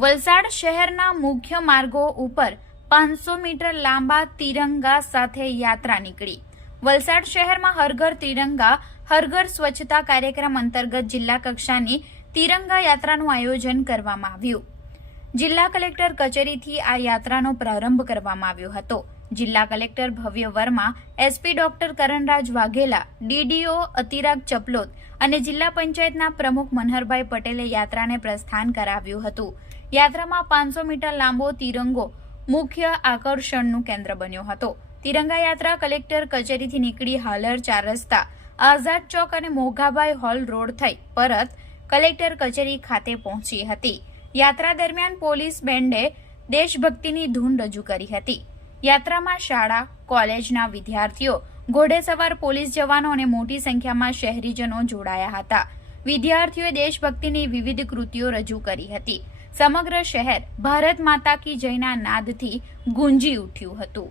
વલસાડ શહેરના મુખ્ય માર્ગો ઉપર 500 મીટર લાંબા તિરંગા સાથે યાત્રા નીકળી। વલસાડ શહેરમાં હર ઘર તિરંગા હર ઘર સ્વચ્છતા કાર્યક્રમ અંતર્ગત જિલ્લા કક્ષાની તિરંગા યાત્રાનું આયોજન કરવામાં આવ્યું। જિલ્લા કલેક્ટર કચેરીથી આ યાત્રાનો પ્રારંભ કરવામાં આવ્યો હતો। જિલ્લા collector Bhavya Varma, SP doctor Karanraj Vaghela, DDO Atirag Chaplot અને જિલ્લા પંચાયતના પ્રમુખ મનહરભાઈ પટેલે યાત્રાને પ્રસ્થાન કરાવ્યું હતું। યાત્રામાં 500 મીટર લાંબો તિરંગો મુખ્ય આકર્ષણનું કેન્દ્ર બન્યો હતો। તિરંગા યાત્રા કલેક્ટર કચેરીથી નીકળી હાલર 4 રસ્તા, આઝાદ ચોક અને મોઘાભાઈ હોલ રોડ થઈ પરત કલેક્ટર કચેરી ખાતે પહોંચી હતી। યાત્રા દરમિયાન પોલીસ બેન્ડે દેશભક્તિની ધૂન રજૂ કરી હતી। યાત્રામાં શાળા, કોલેજના વિદ્યાર્થીઓ, ઘોડેસવાર પોલીસ જવાનો અને મોટી સંખ્યામાં શહેરીજનો જોડાયા હતા। વિદ્યાર્થીઓએ દેશભક્તિની વિવિધ કૃતિઓ રજૂ કરી હતી। સમગ્ર શહેર ભારત માતા કી જયના નાદથી ગુંજી ઉઠ્યું હતું।